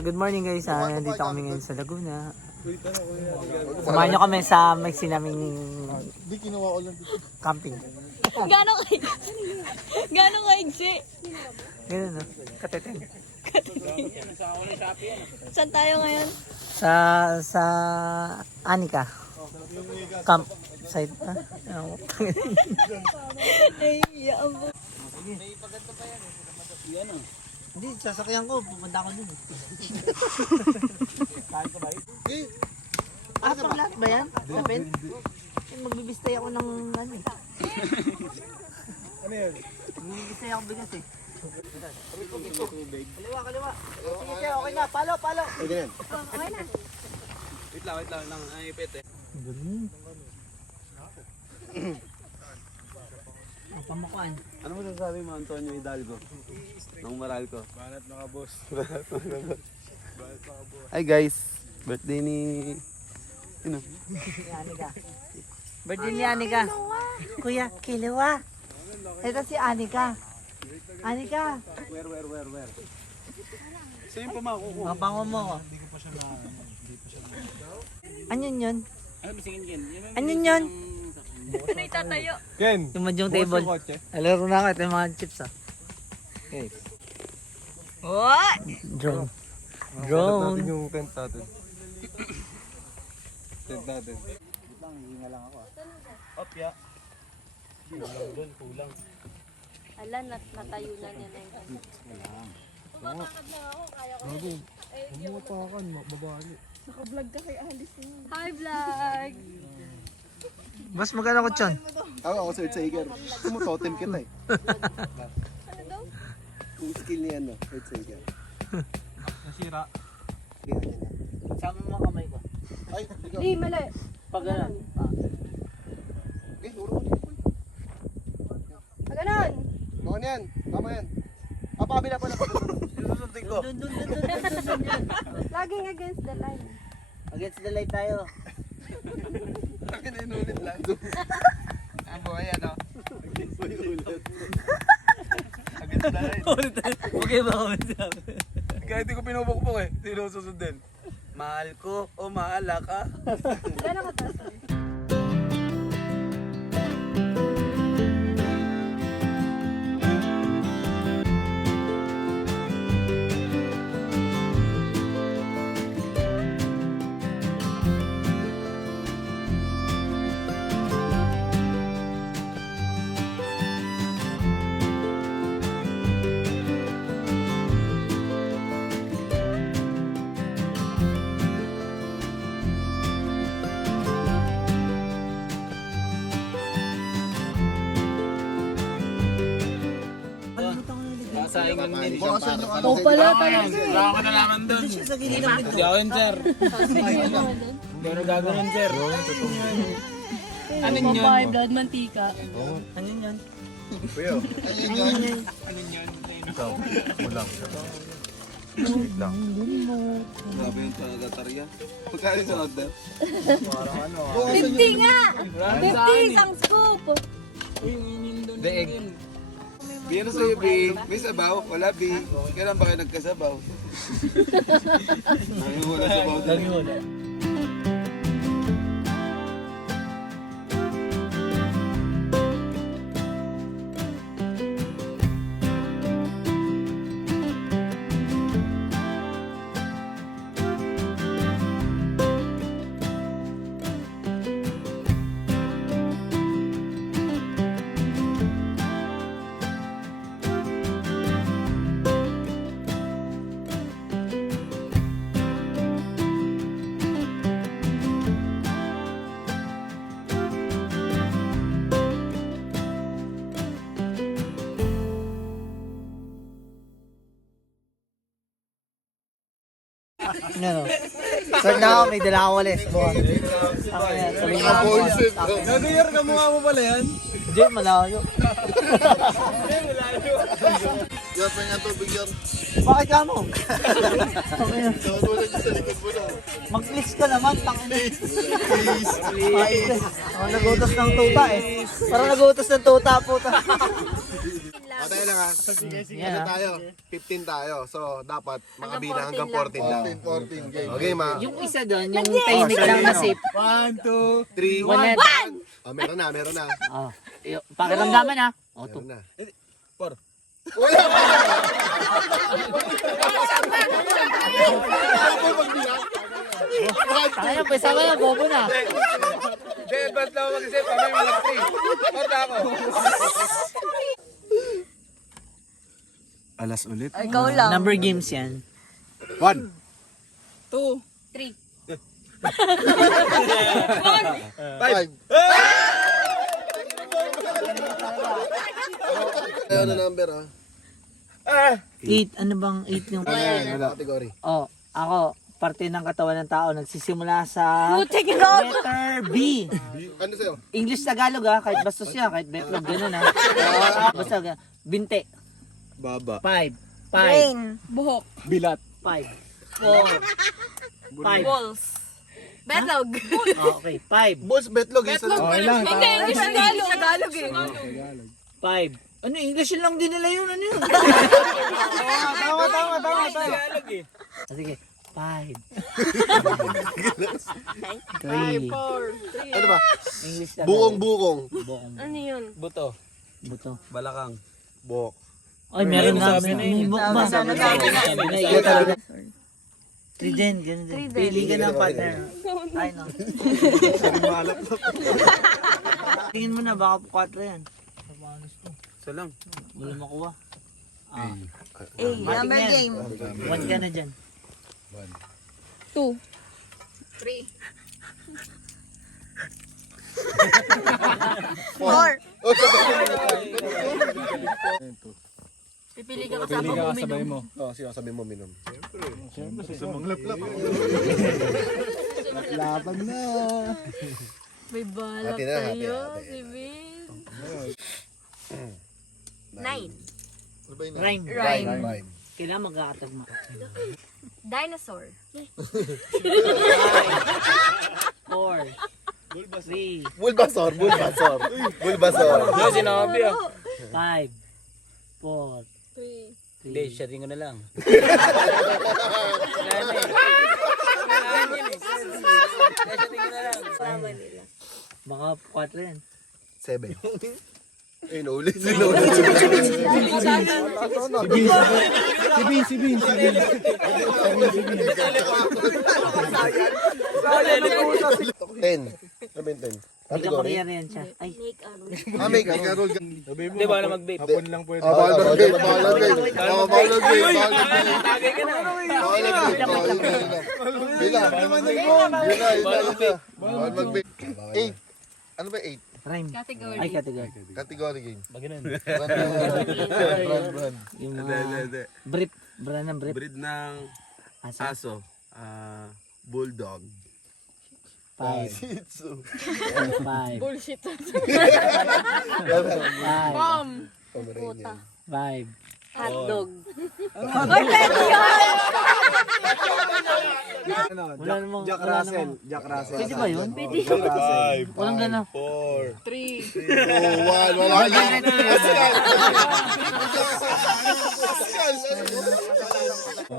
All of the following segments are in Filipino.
Good morning guys, nandito kami ngayon sa Laguna. Samahan nyo kami sa maiksi naming camping. Gano'ng kaigsi? Ganun no, kateteng. Saan tayo ngayon? Sa Anika camp site. Ay, yaabo. Hindi, sasakyan ko, pupunta ako dun. Kain ka ba yun? Pang lahat ba yan? Open? Magbibistay ako ng ano eh. Ano yun? Magbibistay ako bigas eh. Kaliwa. Sige, okay na. Palo. Okay na. Wait lang. Nangangipit eh. Ganun. Ang pamukuan. Ano mo sasabi mo, Antonio Hidalgo? Nung maral ko. Banat mga boss. Hi guys! Birthday ni... Ano? Anika. Birthday ni Anika. Kuya, Kiliwa. Ito si Anika. Anika. Where? Sa'yo yung pamako ko. Mabango mo ko. Anyan yun? Ano masingin yan? Anyan yun? Ano itatayo? Ken! Yung madyong table. Alaro na ako. Ito yung mga chips ah. Okay. What? Drone. Drone. Natin yung tent natin. Tent natin. Hinga lang ako ah. Opya. Kulang. Ala, natayo na niya na yun. Tumakakad na ako, kaya ko. Bumupakan, babae. Naka-vlog ka kay Alice mo. Hi, vlog! Mas maganda ko dyan. Ako Sir Sager. Tumutotem kita eh. Ano daw? Yung skill niya ano, Sir Sager. Nasira. Sama mo kamay ko. Ay, ikaw. Di, mali. Pag ganun. Okay, uro mo dito. Pag ganon. Baka na yan. Tama yan. Papabila pala. Susundin ko. Dun. Laging against the line. Against the light tayo. Akin na inulit lang. Ang buhay ano? Okay ba kami sabi? Kahit di ko pinupukpok eh. Sino susundin? Mahal ko o mahala ka? Gano'n ka taas? Sasaingan din. Bawasan yung ano. Oo pala, tayo. Wala ako nalaman doon. Siya sa gilid ng Hindi ako yun, sir. Pero gagawin, sir. Ano yun? Papay, blood, mantika. Ano yun? Ayun yun. Grabe yung tagatarya. Pagkain sa order. 50 nga! 50 isang scoop! Deeg. Bigyan na sa'yo, B. May sabaw? Wala, B. Kailan ba kayo nagkasabaw? Wala sabaw din. Ano? Sir na ako, may dala ako walis. Buwan. Sabi nga ako. Nag-year ka mukha mo pala yan. Hindi, malayo. Yan pa nga tubig yan. Bakit ka mo? Nakatulad yung sa likod mo na. Mag-please ka naman, tangin. Please. Nagutos ng tuta eh. Parang nagutos ng tuta puta. Tayo lang ha. Yan Ano ah. tayo? 15 tayo. So, dapat makabina hanggang 14 lang. 14 game. Okay, ma. Yung isa doon, yung tahimik lang na sip. 1, 2, 3. 100. Oh, meron na. Oh, pakiramdaman ha. O, Meron na. Kaya, pwesa ka na, bobo na. Hindi, ba't lang mag-isip? Kami mag-3. Parta ako. Alas ulit. Ikaw lang. Number games yan. 1. 2, 3. 5. Ano na number ha? 8, ano bang 8 yung... Category. Oh, ako, parte ng katawan ng tao, nagsisimula sa Putik ina. letter B. Ano sa'yo? English Tagalog ha, kahit bastos siya, kahit betlog, gano'n ha. Basta, binte. Baba. 5. 5. Brain. Buhok. Bilat. 5. 4. 5. Balls. Betlog. Okay, 5. Boss, betlog. Okay lang. Hindi, English Tagalog. Tagalog eh. 5. Ano, English yun lang din nila yun, ano yun? Tama. Sige, 5. 3. Ano ba? English Tagalog. Bukong-bukong. Bukong. Ano yun? Buto. Buto. Balakang. Buk. Ay, meron na. sabi na May book ba? Iya talaga. 3 din, ganun din. Pili ka ng partner. Ay, no. Tingin mo na, baka 4 yan. Isa lang. Wala makuha. Number game. 1 ka na dyan. 2. 3. 4. Pipili ka kasama mo Sabay mo. Oh, sino sabi mo minom? May balak Hati na, hati, tayo, hati. si Vin. 9. Ano ba yun? Rhyme. Rhyme. Kailangan mag-aatag mo. Dinosaur. 4. 3. Bulbasaur. Ano sinabi ah? 5. 4. 3. Hindi, sharing ko na lang. Baka 4 yan. 7. Ayun, ulit. Si Bin. 10. Ano ba yung 10? Hindi ka mangyari yan siya. Ay, Make a rule. Make a rule. Hindi ba na mag-vape? Hapon lang pwede. Bawal mag-vape. Bila. Bawal mag-vape. 8. Ano ba 8? rhyme. Category. Ay, category. Category game. Baginan. Brand. Yung mga brief. Brand ng brief. Breed ng Asa. aso. Bulldog. 5. Shih Tzu. 5. Bullshit. 5. Pomeranian. 5. Hotdog. Ay, pwede yun! Wala namang... Jack wala Russell. namang- Jack Russell. Pwede ba yun? Pwede. Walang gana. 4. 3. 1. Wala na.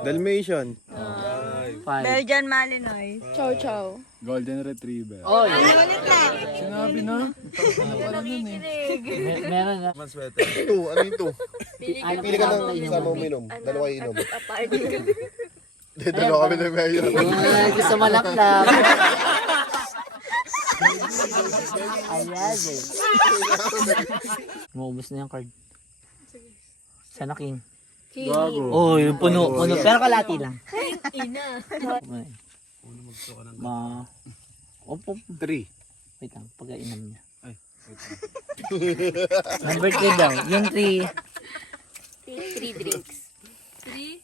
Dalmatian. 5. Belgian Malinois. Chow Chow. Golden Retriever. Oy, Sinabi na. meron na. Man sweater. 2. Ano yung 2? Alam Pili ko ka lang ng inom. isa mong minom. Dalawa inom. Apart. Dalawa kami na mayor. Ay, gusto malaklap. Ayan eh. Maubos na yung card. Sana king. Oh, yung puno. Pero kalati lang. Ina. Opo. 3. Wait lang, pagkainom niya. Number 3 daw. Yung 3. 3 drinks. 3?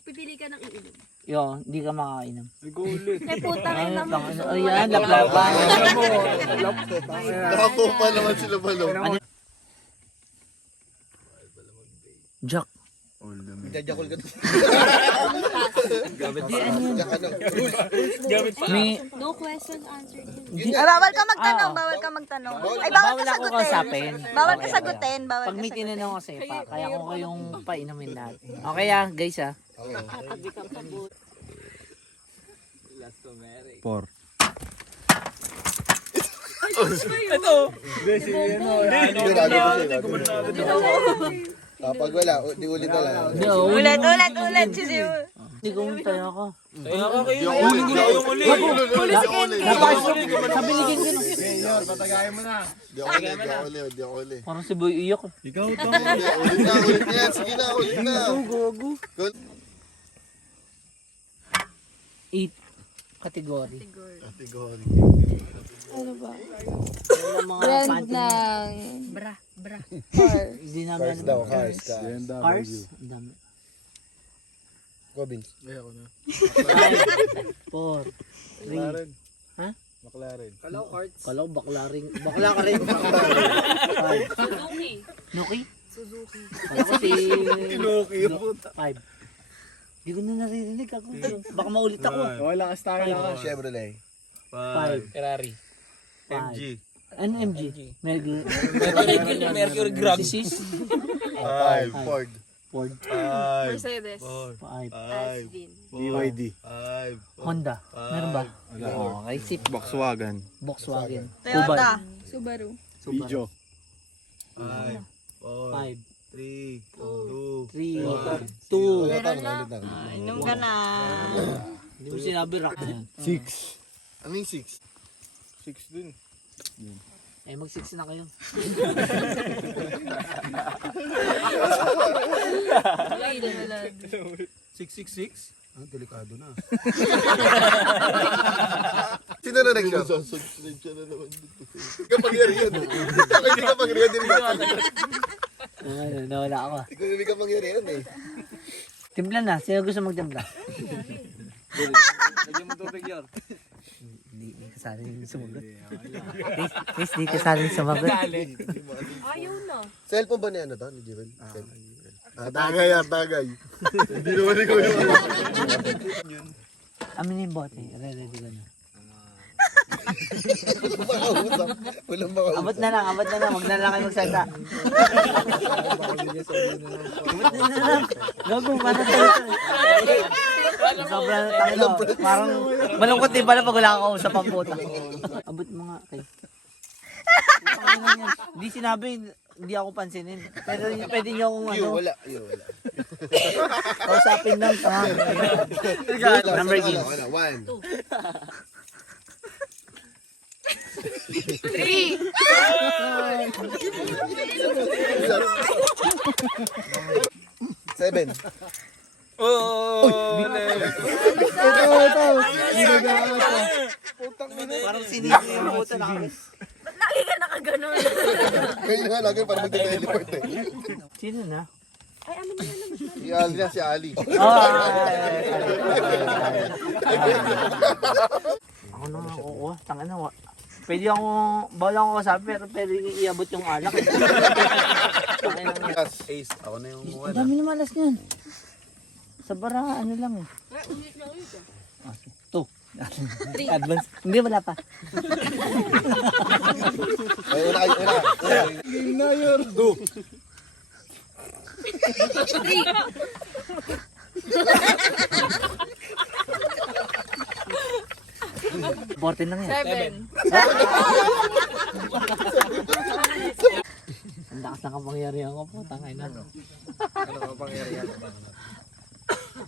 Pipili ka ng iinom. Yo, hindi ka makakainom. Ay, putang ina mo. Ayan, laplapan. Nakapupa naman sila balong. Jack. Jajakol ka. May, No question answered. Bawal ka magtanong, bawal ka magtanong. Ay, bawal bawal ka ako sagutin. kausapin. Bawal ka sagutin, bawal Pag ka may sagutin. tinanong kasi, kaya ko kayong painumin lahat. Okay guys Four. Pag wala, di ulit na lang. Ulit, sisiw. Hindi ko tayo ako. Di ako ulit. Sabiligin ko na. Di ako ulit. Parang si Boy iyak. Ikaw to. Ulit na yan. Sige na, ulit na. 8 category. Category. Ano ba? Wala mga Brand panty. ng Bra. car. Hindi namin Cars daw, cars. Cars? Ang dami. Robins. 4, 3. Ha? McLaren. Kalaw, bakla rin. Bakla ka rin. 5. Suzuki. Nuki? Suzuki. Kala ko si... Kinuki yung puta. 5. Hindi ko na naririnig ako. Baka maulit ako. Wala ka star lang. Chevrolet. 5. Ferrari. 5. Ano MG? Mercury. Mercury Grab. Sis? 5. Ford. Ford. Mercedes. 5. Asvin. BYD. Honda. Meron ba? Okay. Sip. Volkswagen. Volkswagen. Toyota. Subaru. Pijo. 5. 3, 3. 2. Meron na. Inom ka na. Hindi mo sinabi rock na yan. 6. Ano yung 6? 6 din. Eh, mag-6 na kayo. Ay, lalad. 666? Ah, delikado na. Sino na nag-share? Subscribe siya na naman dito. Hindi ka pangyarihan. Hindi ka pangyarihan din ba? Nawala ako. Hindi ka pangyarihan eh. Timpla na. Sino gusto magtimpla? Lagyan mo tubig yun. Hindi kasali yung sumagot. Guys, di kasali yung sumagot. Ayaw na. Cellphone ba niya ano to? Ni Jewel? Tagay yan, tagay. Hindi naman ikaw yung Amin na yung bote. Ready ko na. makausap. Walang makausap. Abot na lang. Huwag na lang kayo magsalita. Abot na lang. Gago, parang tayo. Sobrang tayo. Parang malungkot din pala pag wala kang kausap ang bote. Abot mo nga kay. Hindi sinabi, hindi ako pansinin. Pero pwede niyo akong ano. Wala. Kausapin lang. Number game. 1. 7. Parang sinisi yung bote na kami. Lagi ka nakaganon. Kayo nga lagi para mag-teleport eh. Sino na? Ay, amin na naman. Si Ali na, si Ali. Ako na nga, oo. Tanga na. Pwede ako, bawal ako kasabi, pero pwede iabot yung alak. Ace. Ako na yung Ang dami na malas niyan. Sa bara, ano lang eh. Ay, ulit na ulit. 2. Advance. Hindi, wala pa. Ay, una kayo. 2. Borte lang yan. 7. Ang lakas ng kapangyarihan ko po. Tangay na. Ano ka pangyarihan?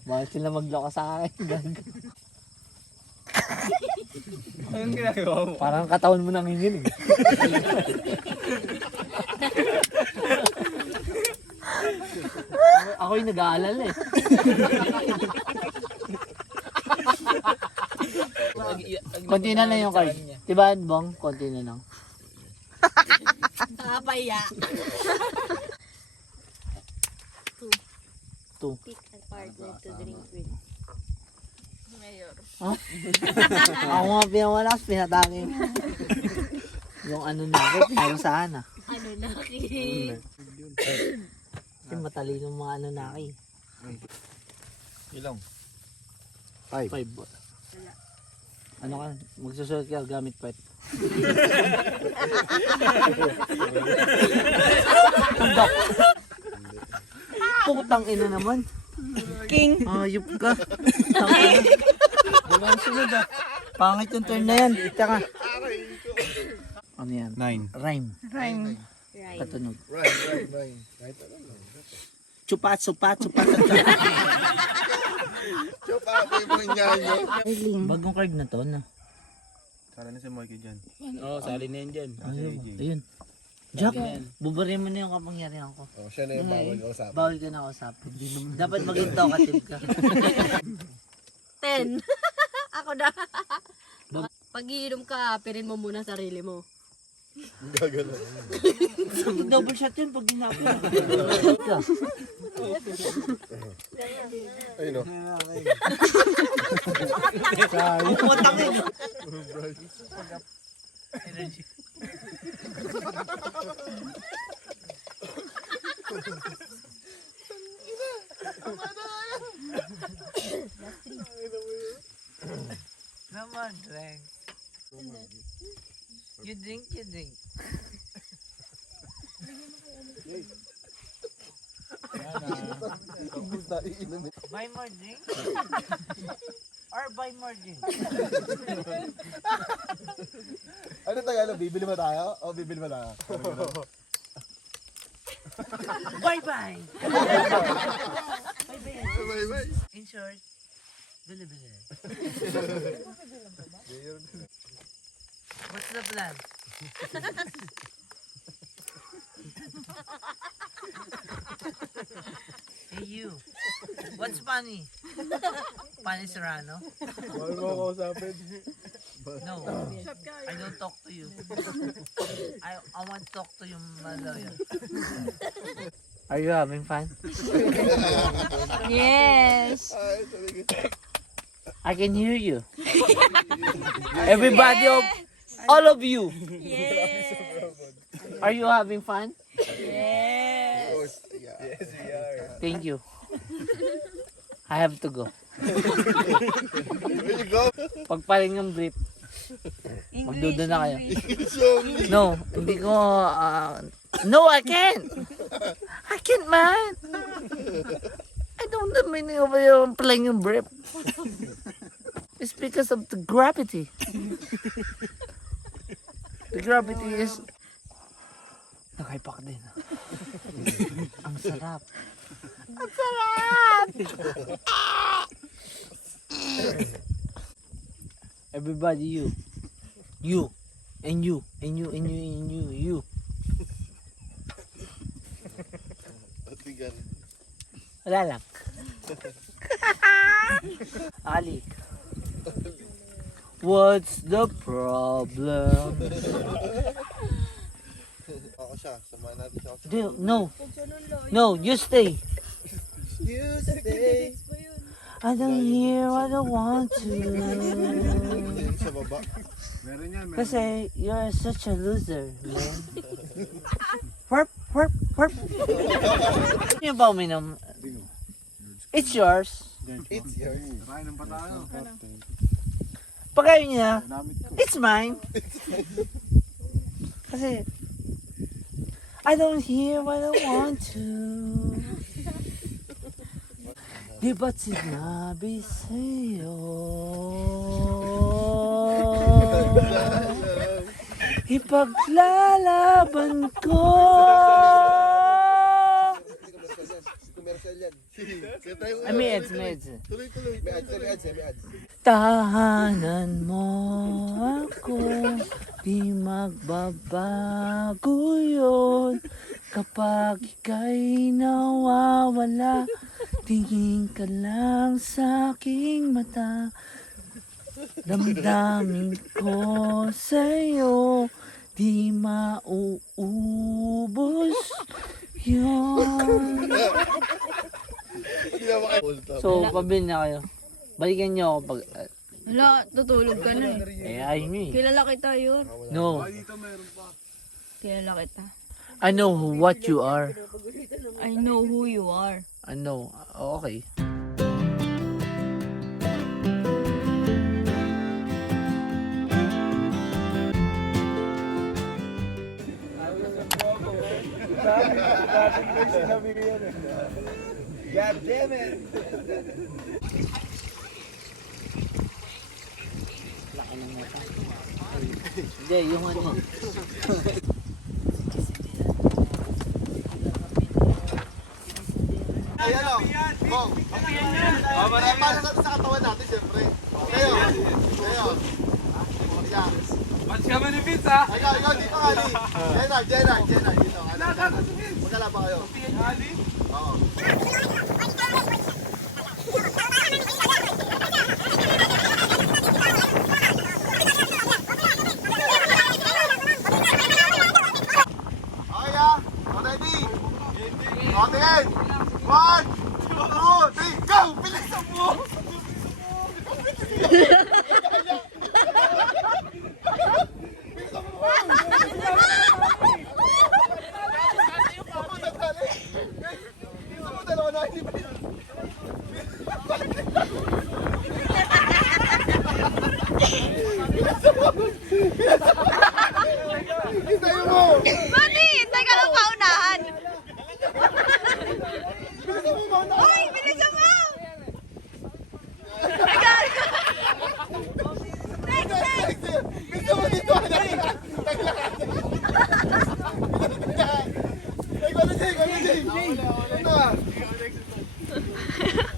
Bawal sila magloko sa akin. Gago. Anong ginagawa mo? Parang katawan mo nanginginig. Ako yung nag-aalala eh. Konti na lang yung card. Diba, Bong? Konti na lang. Nakapaya. 2. Pick a partner to drink with. Mayor. Ako nga pinawala, pinatangin. Yung ano na ako, pinarusahan ah. Ano na, Kasi matalino mga ano na ako. Ilang? 5. Ano ka? Magsusulat ka gamit pet. Tundok. Putang ina naman. King. Ayup ka. Tangina. Walang sunod ah. Pangit yung turn na yan. Tsaka. Ano yan? 9. Rhyme. Rhyme. Katunog. Right. Kahit ano lang. Chupat. Chop ako yung mga nyanyo. Bagong card na to, no? Sala na si Mikey dyan. Oo, sali na yan dyan. Ayun. Jack, bubarin mo na yung kapangyarihan ko. Oh, siya na yung bawal ko sa Bawal ka na kausapin. Dapat maging talkative ka. 10. Ako na. Pag iinom ka, pirin mo muna sarili mo. Gagano. Double shot yun pag ginapin. Ayun o. Ang putang yun. Come on, drink. You drink. Buy more drink? Or buy more drink? Ano Tagalog? Bibili ba tayo? O bibili ba tayo? Bye-bye! Bye. In short, bili. What's the plan? Hey you, what's funny? Funny Serrano? Mahal mo ako kausapin. No, I don't talk to you. I want to talk to you, my lawyer. Are you having fun? Yes! Ay, talaga. I can hear you. Everybody, all of you. Yes! Are you having fun? Yes! Yes, we are. Thank you. I have to go. Where you go? Pagpaling ng brief, magdudo na kayo. Show me. No, hindi ko, no, I can't. I can't, man. I don't know the meaning of yung playing yung brief. It's because of the gravity. The gravity is... Nakaipak din. Ang sarap. Ang sarap! Everybody, you. You. And you. And you. And you. And you. You. Patigan. Wala lang. Alik. What's the problem? Ako siya. Samahan natin siya. No. No, you stay. You stay. I don't hear what I want to. Sa baba. Kasi you're such a loser, man. Warp. Yung ba uminom? It's yours. It's yours. Pag ayaw niya, it's mine. Kasi, I don't hear what I want to. Di ba't sinabi sa'yo? Ipaglalaban ko. Commercial yan. Kaya tayo. May ads. Tuloy. May ads. Tahanan mo ako, di magbabago yun. Kapag ika'y nawawala, tingin ka lang sa aking mata. Damdamin ko sa'yo, di mauubos yun. So, pabili na kayo. Balikan niyo ako pag... Wala, tutulog ka na eh. ayaw niyo eh. Kilala kita yun. No. Kilala kita. I know what you are. I know who you are. I know. Okay. God damn it! Hindi, yung ano. Ayan o. Bong. Marami para sa katawan natin, siyempre. Kayo. Kayo. Yan. Match ka man ni Vince ha? Ikaw, dito ka, Ali. Jenard, dito. Magkala ba kayo? Oo. Okay ah. Ready? Okay. 1, 2, 3, go! Bilisan mo! Bakit? Teka lang paunahan. Hoy, bilisan mo! Teka! Bilisan mo dito!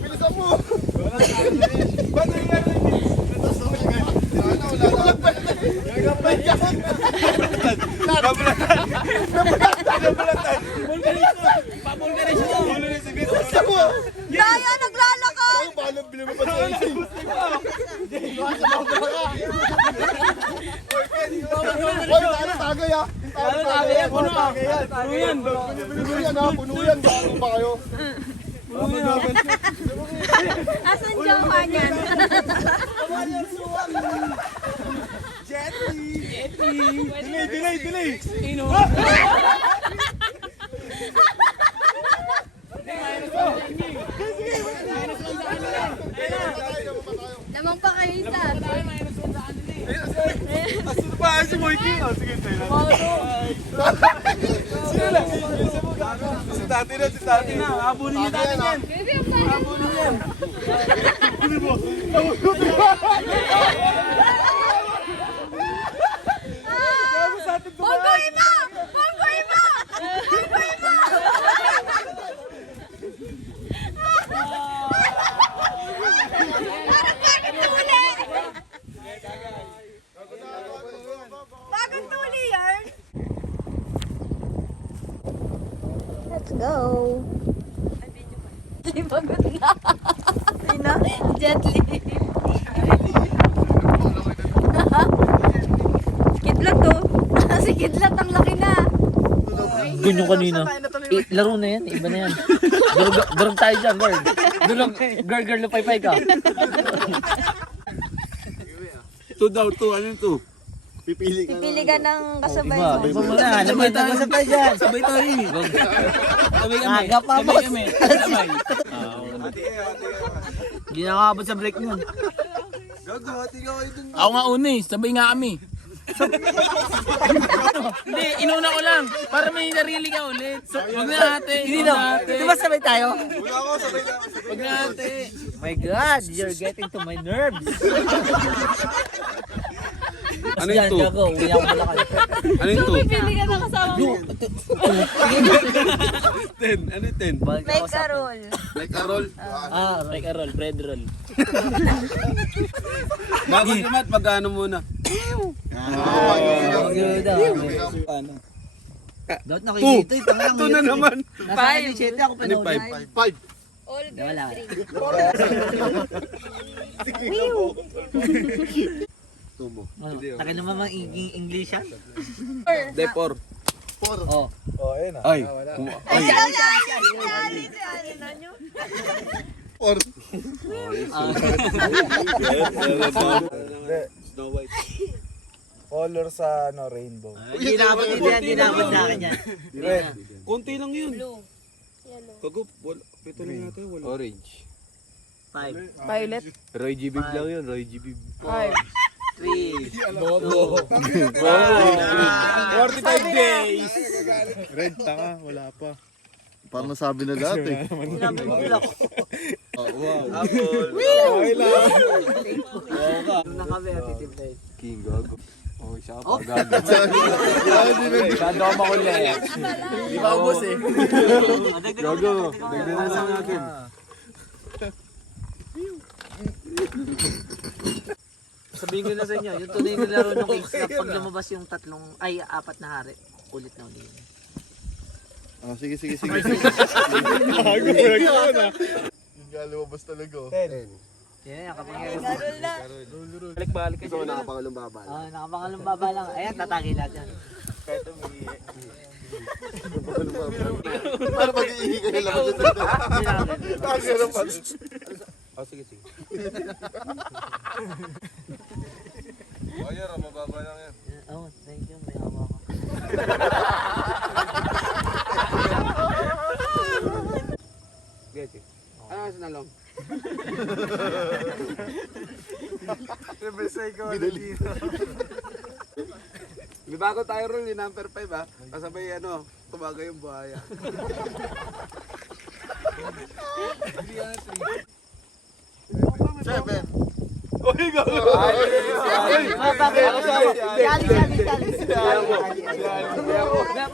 Bilisan mo! Ba't nangyari? Daya, naglalakad! Paano bilhin mo pa sa isip? Hoy, sana tagay ah! Sana tagay yan! Puno yan! Puno yan ha! Puno yan! Bago pa kayo? Asan jowa niyan? Delay! Lamang pa kayo isa. Sino ba? Si Moikey? Oh, sige, tayo lang. Sino lang? Si Tati na. Habulin niyo Tati yan. Habulin yan. Punggoy mo! Punggoy mo! Punggoy mo! Parang bakit tuli? Bakit tuli yan? Let's go. Ay, pagod na. Sino? Jet Li. Kidlat to. Si Kidlat ang laki na. Ganyan kanina. Laro na yan. Iba na yan. Durog tayo dyan, girl. Durog, girl, lupay-pay ka. 2 daw, 2. Ano yung 2? Pipili ka ng kasabay mo. Iba mo na. Labay tayo sa tayo dyan. Sabay tayo. Sabay kami. Aga pa, Sabay boss. kami. Sabay. Hindi nakakabot sa break nun. Ako nga una eh. Sabay nga kami. Hindi, inuna ko lang. Para may narili ka ulit. Huwag na ate. Hindi na. Di ba sabay tayo? Huwag na ate. My God, you're getting to my nerves. Ano yung 2? Gago, uwi ako malakal. Ano yung 2? Pili ka ng kasama mo. 10. Ano yung 10? Make a roll. Like a roll? Like a roll, bread roll. Bago si Matt, mag-ano muna? Dapat nakikita eh, tangang 2 na naman. Nasa 7 ako Ano yung pinahuli. 5? All Wala. Tubo. Ano? Taka naman mga English yan? De 4. Four. Snow White. Color sa ano, rainbow. Hindi nakabot yan, hindi nakabot sa akin yan. Red. Konti lang yun. Blue. Yellow. Kagup, wala. Pito lang natin, wala. Orange. 5, Violet. Roy G. Bib lang yun, Roy G. Bib. 5. 3, Bobo. 45 days. Red, tanga. Wala pa. Parang nasabi na lahat eh. sinabi mo block. Wow. Okay lang. Nung naka-competitive na yun. King, gago. Oh, siya Oh. pa, gago. Masyado ako makulit. Di ba ubos eh? Gago, dagdagan na natin. Sabihin ko na sa inyo, yung tunay na laro ng Kings Cup, pag lumabas yung apat na hari, ulit na ulit. Ah, sige. Yung nga lumabas talaga. 10. Yan yan, kapangyarihan. Balik-balik ka dyan. Nakapangalong babal. Nakapangalong baba lang. Ayan, tatagi lahat yan. Para mag-iingi kayo lang. Oh, sige. Oh, yan, mababa lang yan. Oh, thank you. May hawa ko. Gete. Ano kasi nalong? May bago tayo ron, yung number 5 ha. Kasabay tumaga yung buhaya. Seven. Uy, gago!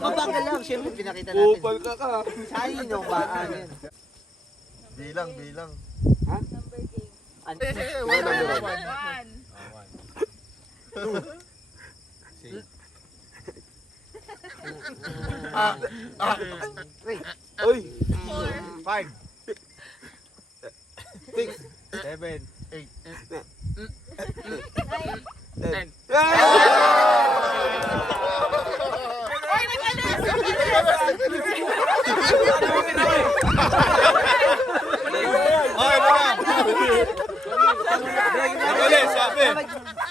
Mabagal lang, siyempre pinakita natin. Upal ka ka. Sayang yung baan yan. Bilang. Number game. Uy! 5. 6, 7, 8. 10.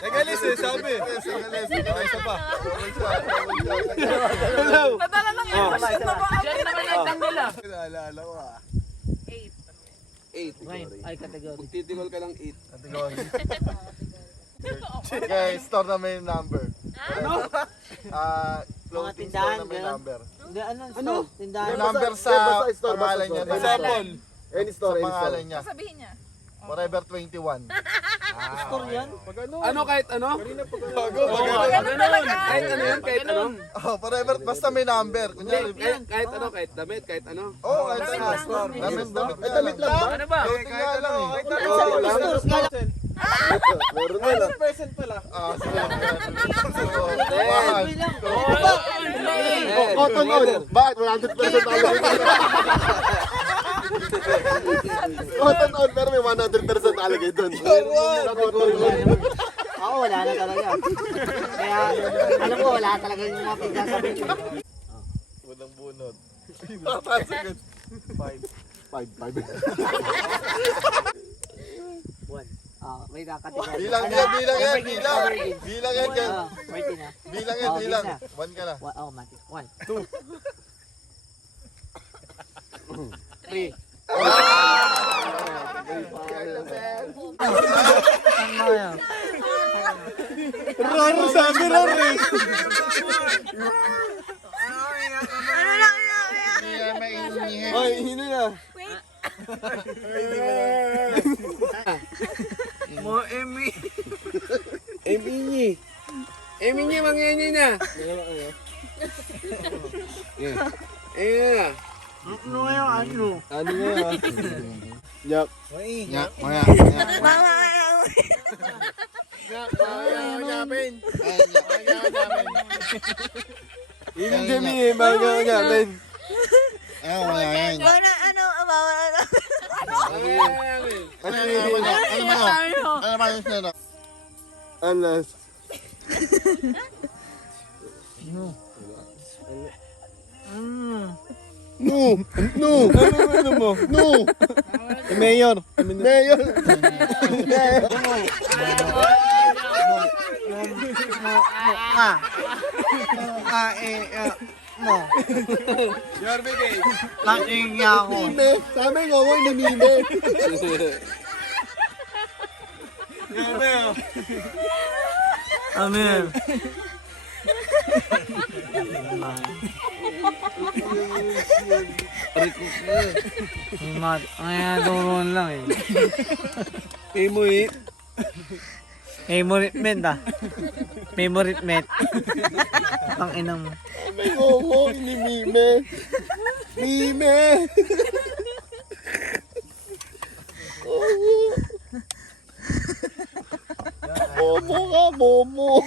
Nagalis eh, sabi. Okay, isa pa. Hello. Madala lang yung question mo. Diyan naman rectangle ah. Naalala ko ah. 8. Ay, category. Magtitigol ka ng 8. Okay, store na may number. Ano? Clothing tindahan, store na may ganun. number. Hindi, ano? Tindahan. Yung number sa pangalan niya. Example. Sa pangalan niya. Sabihin niya. Forever 21. Store yan? Ano kahit ano? Ganun talaga. Kahit ano yan, kahit ano? Oh, forever, basta may number. Kunyari, Kahit ano, kahit damit, kahit ano. oh, kahit ano. Damit lang. Ay, damit lang ba? Ano ba? Clothing nga lang eh. Stores nga lang. Meron na lang. 100% pala. Ah, sige. So, Free lang. cotton on. Bakit? 100% tayo. Cotton on, pero may 100% alagay doon. Ako, wala na talaga. Kaya, alam ko, wala talaga yung mga pinagsasabi ko. Walang bunot. Papasagad. 5. 1. May kakategory. Bilang yan. Bilang yan dyan. Martin ha. Bilang yan, bilang. 1 ka na. Oh, Mati. 1. 2. 3. Raro sabi, raro eh. Ay, hino na. Mo Emi. Emi ni. Emi ni mangyayari na. Eh. Ano yung ano? Ano nga? Yak. Maya. Yung demi eh, mga namin. Ayaw, maya. Ano, bawal. Ano ba yung snero? Alas. No! Ano mo? No! Mayor. Mayor. Yorme kay. Mime. Sabi nga mo, inimime. Yorme oh. Amen. Ay, turuan lang eh. Imuit. Memoritment ah. Memoritment. Ang inang mo. Sabi nga mo, inimime. Mime. Momo ka, Momo.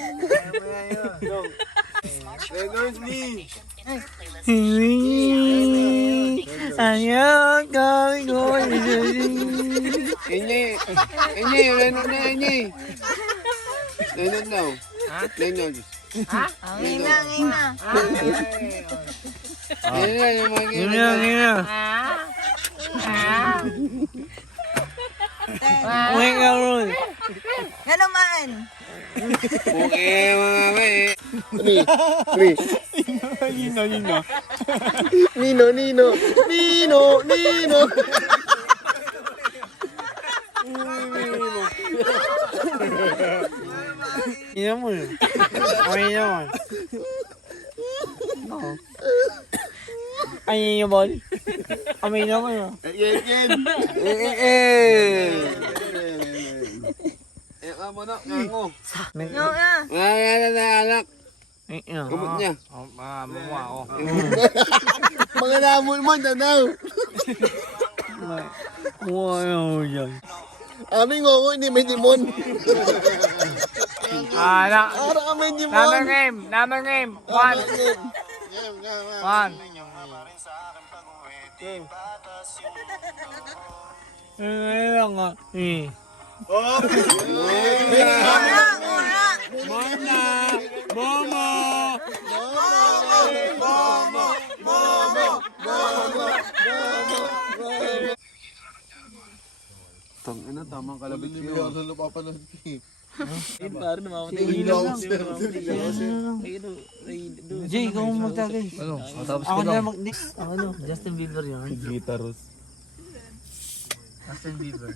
Regards me. Ayaw kami ko. Enye. Enye, renod na enye. Renod na. Renod. Ang ina, ang ina. Ayun na yung mga Ina. Uwi ka ron. Nga naman. Okay, mga may. Nino. Nino. Ina mo yun. Ay naman. Ay yung ball. Amay naman yun. Again. Eka mo na, kango. Yung ah. Wala na anak. Kumot niya. Mga namon mo, tanaw. Wow yan. Aming ngo, hindi may dimon. Anak. Ara ka may dimon. Number game. One. Ayun nga. Tangina, tamang kalabit Hindi yun. mo ako papanood. Jay, ikaw mo magtagay. Ano? Ako na mag-next. Ano? Justin Bieber yun. Gitarus. Justin Bieber.